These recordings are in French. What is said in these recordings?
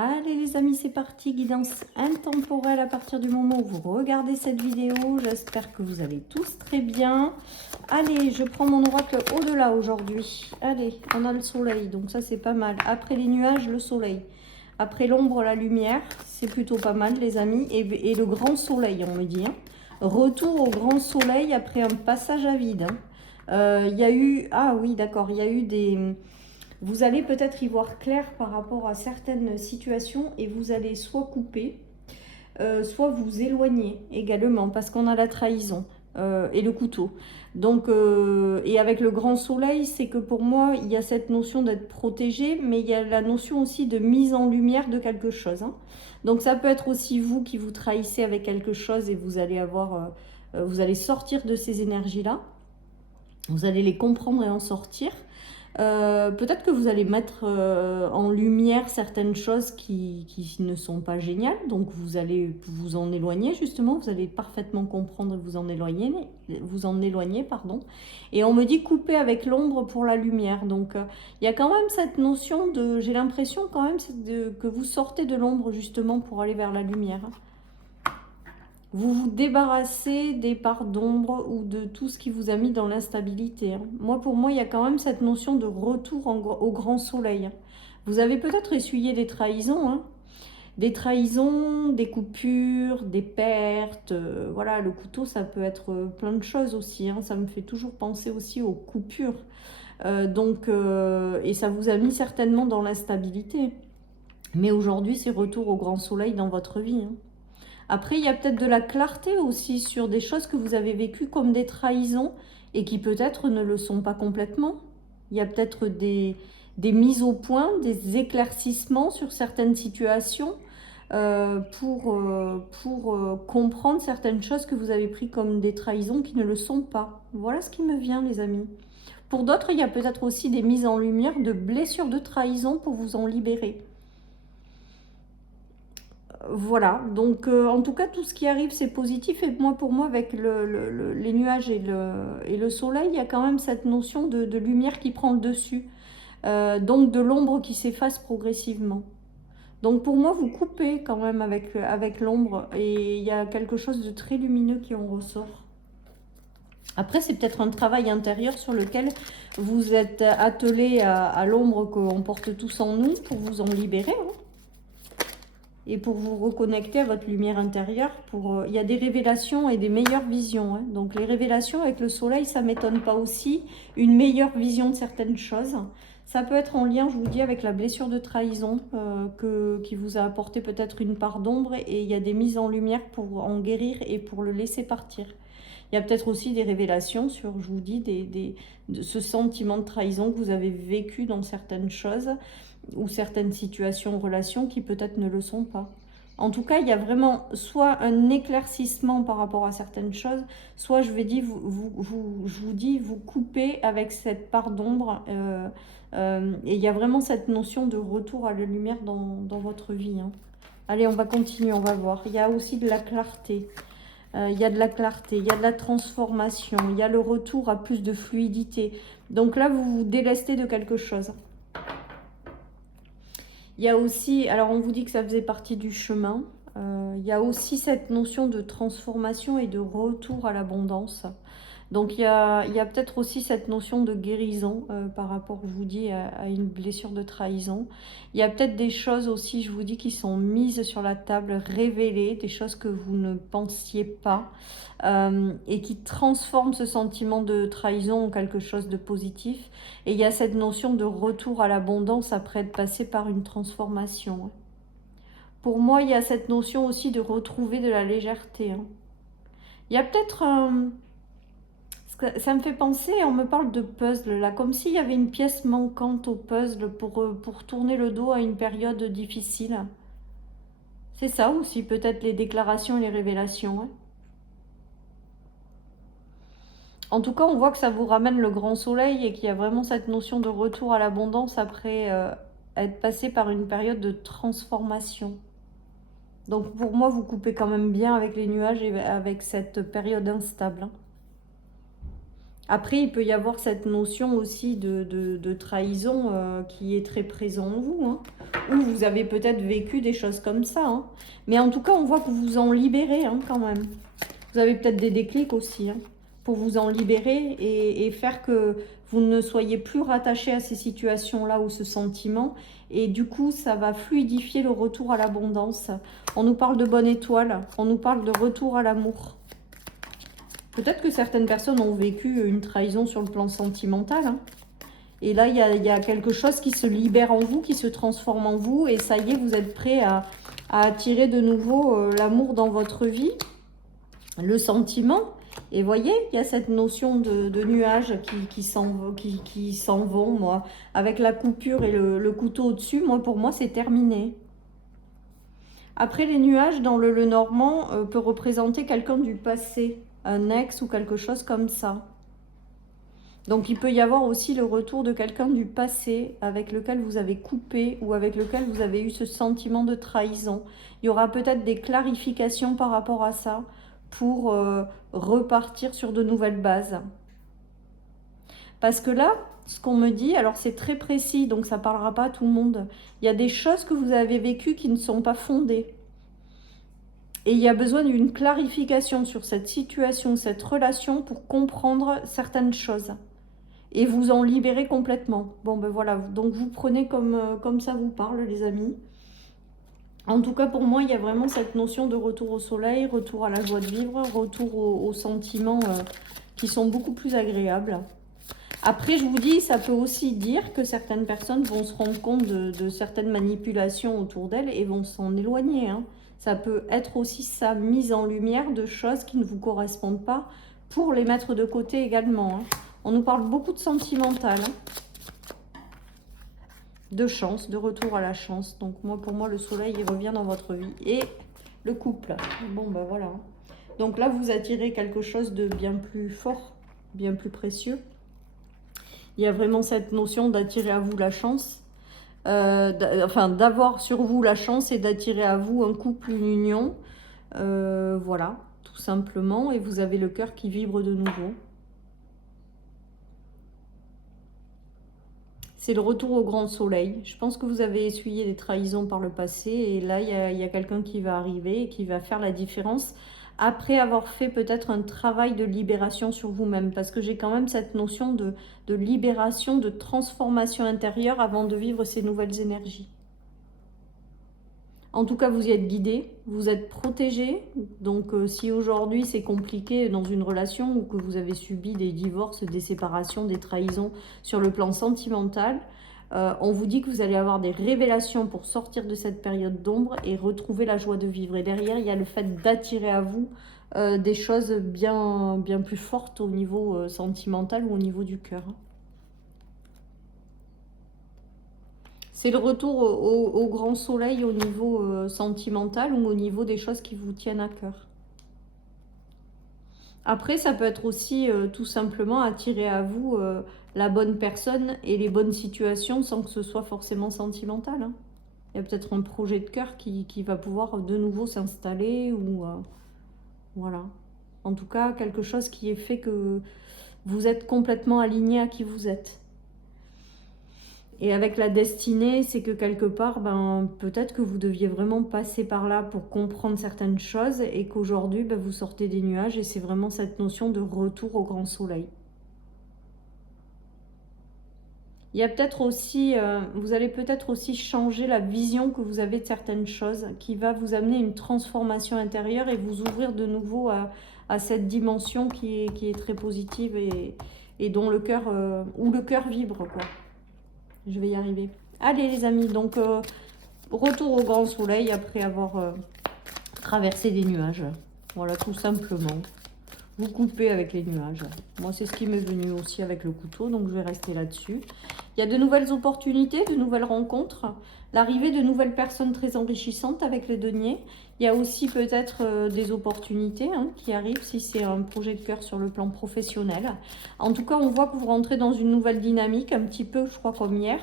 Allez les amis, c'est parti, guidance intemporelle à partir du moment où vous regardez cette vidéo. J'espère que vous allez tous très bien. Allez, je prends mon oracle au-delà aujourd'hui. Allez, on a le soleil, donc ça c'est pas mal. Après les nuages, le soleil. Après l'ombre, la lumière, c'est plutôt pas mal les amis. Et le grand soleil, on me dit. Hein. Retour au grand soleil après un passage à vide. Il y a eu... Ah oui, d'accord, il y a eu des... Vous allez peut-être y voir clair par rapport à certaines situations et vous allez soit couper, soit vous éloigner également parce qu'on a la trahison et le couteau. Donc, et avec le grand soleil, c'est que pour moi, il y a cette notion d'être protégé, mais il y a la notion aussi de mise en lumière de quelque chose. Hein. Donc ça peut être aussi vous qui vous trahissez avec quelque chose et vous allez avoir, vous allez sortir de ces énergies-là. Vous allez les comprendre et en sortir. Peut-être que vous allez mettre en lumière certaines choses qui ne sont pas géniales, donc vous allez vous en éloigner justement, vous allez parfaitement comprendre et vous en éloigner, pardon. Et on me dit couper avec l'ombre pour la lumière, donc il y a quand même cette notion de, j'ai l'impression quand même que vous sortez de l'ombre justement pour aller vers la lumière. Vous vous débarrassez des parts d'ombre ou de tout ce qui vous a mis dans l'instabilité. Hein. Moi, pour moi, il y a quand même cette notion de retour au grand soleil. Hein. Vous avez peut-être essuyé des trahisons, hein. Des trahisons, des coupures, des pertes. Voilà, le couteau, ça peut être plein de choses aussi. Hein. Ça me fait toujours penser aussi aux coupures. Et ça vous a mis certainement dans l'instabilité. Mais aujourd'hui, c'est retour au grand soleil dans votre vie. Hein. Après, il y a peut-être de la clarté aussi sur des choses que vous avez vécues comme des trahisons et qui peut-être ne le sont pas complètement. Il y a peut-être des mises au point, des éclaircissements sur certaines situations pour comprendre certaines choses que vous avez prises comme des trahisons qui ne le sont pas. Voilà ce qui me vient, les amis. Pour d'autres, il y a peut-être aussi des mises en lumière de blessures de trahison pour vous en libérer. Voilà, donc en tout cas, tout ce qui arrive, c'est positif. Et moi, pour moi, avec les nuages et le soleil, il y a quand même cette notion de lumière qui prend le dessus. Donc de l'ombre qui s'efface progressivement. Donc pour moi, vous coupez quand même avec l'ombre et il y a quelque chose de très lumineux qui en ressort. Après, c'est peut-être un travail intérieur sur lequel vous êtes attelé à l'ombre qu'on porte tous en nous pour vous en libérer. Hein. Et pour vous reconnecter à votre lumière intérieure, il y a des révélations et des meilleures visions. Hein. Donc les révélations avec le soleil, ça ne m'étonne pas aussi. Une meilleure vision de certaines choses. Ça peut être en lien, je vous dis, avec la blessure de trahison qui vous a apporté peut-être une part d'ombre. Et il y a des mises en lumière pour en guérir et pour le laisser partir. Il y a peut-être aussi des révélations sur, je vous dis, de ce sentiment de trahison que vous avez vécu dans certaines choses ou certaines situations, relations qui peut-être ne le sont pas. En tout cas, il y a vraiment soit un éclaircissement par rapport à certaines choses, soit je vous dis, vous coupez avec cette part d'ombre. Et il y a vraiment cette notion de retour à la lumière dans votre vie. Hein. Allez, on va continuer, on va voir. Il y a aussi de la clarté. Il y a de la clarté, il y a de la transformation, il y a le retour à plus de fluidité. Donc là, vous vous délestez de quelque chose. Il y a aussi, alors on vous dit que ça faisait partie du chemin, il y a aussi cette notion de transformation et de retour à l'abondance. Donc il y a peut-être aussi cette notion de guérison par rapport, je vous dis, à une blessure de trahison. Il y a peut-être des choses aussi, je vous dis, qui sont mises sur la table, révélées, des choses que vous ne pensiez pas et qui transforment ce sentiment de trahison en quelque chose de positif. Et il y a cette notion de retour à l'abondance après être passé par une transformation. Pour moi, il y a cette notion aussi de retrouver de la légèreté. Il y a peut-être... ça me fait penser, on me parle de puzzle là, comme s'il y avait une pièce manquante au puzzle pour tourner le dos à une période difficile. C'est ça aussi, peut-être les déclarations et les révélations. Hein. En tout cas, on voit que ça vous ramène le grand soleil et qu'il y a vraiment cette notion de retour à l'abondance après être passé par une période de transformation. Donc pour moi, vous coupez quand même bien avec les nuages et avec cette période instable. Hein. Après, il peut y avoir cette notion aussi de trahison qui est très présent en vous, hein, ou vous avez peut-être vécu des choses comme ça. Hein. Mais en tout cas, on voit que vous vous en libérez hein, quand même. Vous avez peut-être des déclics aussi hein, pour vous en libérer et faire que vous ne soyez plus rattaché à ces situations-là ou ce sentiment. Et du coup, ça va fluidifier le retour à l'abondance. On nous parle de bonne étoile, on nous parle de retour à l'amour. Peut-être que certaines personnes ont vécu une trahison sur le plan sentimental. Hein. Et là, il y a quelque chose qui se libère en vous, qui se transforme en vous. Et ça y est, vous êtes prêt à attirer de nouveau l'amour dans votre vie, le sentiment. Et voyez, il y a cette notion de nuages qui s'en vont. Moi, avec la coupure et le couteau au-dessus, pour moi, c'est terminé. Après, les nuages dans le normand peut représenter quelqu'un du passé, un ex ou quelque chose comme ça. Donc, il peut y avoir aussi le retour de quelqu'un du passé avec lequel vous avez coupé ou avec lequel vous avez eu ce sentiment de trahison. Il y aura peut-être des clarifications par rapport à ça pour repartir sur de nouvelles bases. Parce que là, ce qu'on me dit, alors c'est très précis, donc ça ne parlera pas à tout le monde. Il y a des choses que vous avez vécues qui ne sont pas fondées. Et il y a besoin d'une clarification sur cette situation, cette relation pour comprendre certaines choses. Et vous en libérer complètement. Bon ben voilà, donc vous prenez comme ça vous parle les amis. En tout cas pour moi, il y a vraiment cette notion de retour au soleil, retour à la joie de vivre, retour aux sentiments qui sont beaucoup plus agréables. Après, je vous dis, ça peut aussi dire que certaines personnes vont se rendre compte de certaines manipulations autour d'elles et vont s'en éloigner. Hein. Ça peut être aussi sa mise en lumière de choses qui ne vous correspondent pas pour les mettre de côté également. Hein. On nous parle beaucoup de sentimental, hein. De chance, de retour à la chance. Donc pour moi, le soleil, il revient dans votre vie. Et le couple. Bon, ben voilà. Donc là, vous attirez quelque chose de bien plus fort, bien plus précieux. Il y a vraiment cette notion d'attirer à vous la chance. D'avoir sur vous la chance et d'attirer à vous un couple, une union. Voilà, tout simplement. Et vous avez le cœur qui vibre de nouveau. C'est le retour au grand soleil. Je pense que vous avez essuyé des trahisons par le passé. Et là, il y a quelqu'un qui va arriver et qui va faire la différence après avoir fait peut-être un travail de libération sur vous-même. Parce que j'ai quand même cette notion de libération, de transformation intérieure avant de vivre ces nouvelles énergies. En tout cas, vous y êtes guidé, vous êtes protégé. Donc, si aujourd'hui c'est compliqué dans une relation ou que vous avez subi des divorces, des séparations, des trahisons sur le plan sentimental, on vous dit que vous allez avoir des révélations pour sortir de cette période d'ombre et retrouver la joie de vivre. Et derrière, il y a le fait d'attirer à vous des choses bien plus fortes au niveau sentimental ou au niveau du cœur. C'est le retour au grand soleil au niveau sentimental ou au niveau des choses qui vous tiennent à cœur. Après, ça peut être aussi tout simplement attirer à vous la bonne personne et les bonnes situations sans que ce soit forcément sentimental. Hein. Il y a peut-être un projet de cœur qui va pouvoir de nouveau s'installer ou voilà. En tout cas, quelque chose qui est fait que vous êtes complètement aligné à qui vous êtes. Et avec la destinée, c'est que quelque part, peut-être que vous deviez vraiment passer par là pour comprendre certaines choses et qu'aujourd'hui, vous sortez des nuages et c'est vraiment cette notion de retour au grand soleil. Il y a peut-être aussi, vous allez peut-être aussi changer la vision que vous avez de certaines choses qui va vous amener une transformation intérieure et vous ouvrir de nouveau à cette dimension qui est très positive et dont le cœur, où le cœur vibre, quoi. Je vais y arriver. Allez les amis, donc retour au grand soleil après avoir traversé des nuages. Voilà, tout simplement. Vous coupez avec les nuages. Moi, c'est ce qui m'est venu aussi avec le couteau, donc je vais rester là-dessus. Il y a de nouvelles opportunités, de nouvelles rencontres, l'arrivée de nouvelles personnes très enrichissantes avec le denier. Il y a aussi peut-être des opportunités qui arrivent si c'est un projet de cœur sur le plan professionnel. En tout cas, on voit que vous rentrez dans une nouvelle dynamique, un petit peu, je crois, comme hier,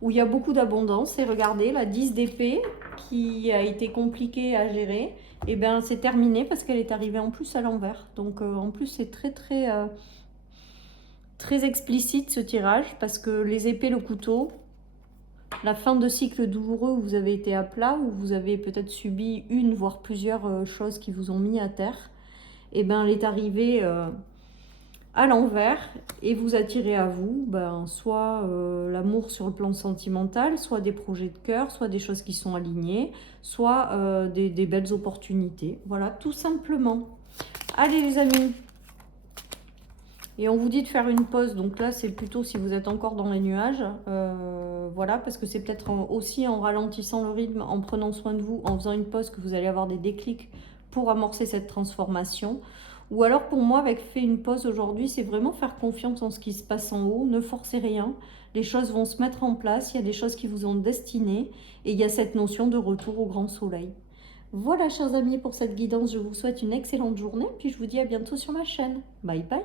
où il y a beaucoup d'abondance. Et regardez, la 10 d'épée qui a été compliquée à gérer, et bien c'est terminé parce qu'elle est arrivée en plus à l'envers. Donc en plus, c'est très très explicite ce tirage parce que les épées, le couteau, la fin de cycle douloureux où vous avez été à plat, où vous avez peut-être subi une voire plusieurs choses qui vous ont mis à terre, et ben elle est arrivée à l'envers et vous attirez à vous soit l'amour sur le plan sentimental, soit des projets de cœur, soit des choses qui sont alignées, soit des belles opportunités. Voilà, tout simplement. Allez les amis, et on vous dit de faire une pause, donc là c'est plutôt si vous êtes encore dans les nuages, voilà, parce que c'est peut-être aussi en ralentissant le rythme, en prenant soin de vous, en faisant une pause que vous allez avoir des déclics pour amorcer cette transformation. Ou alors pour moi, avec fait une pause aujourd'hui, c'est vraiment faire confiance en ce qui se passe en haut, ne forcez rien, les choses vont se mettre en place, il y a des choses qui vous ont destiné, et il y a cette notion de retour au grand soleil. Voilà chers amis pour cette guidance, je vous souhaite une excellente journée, puis je vous dis à bientôt sur ma chaîne. Bye bye.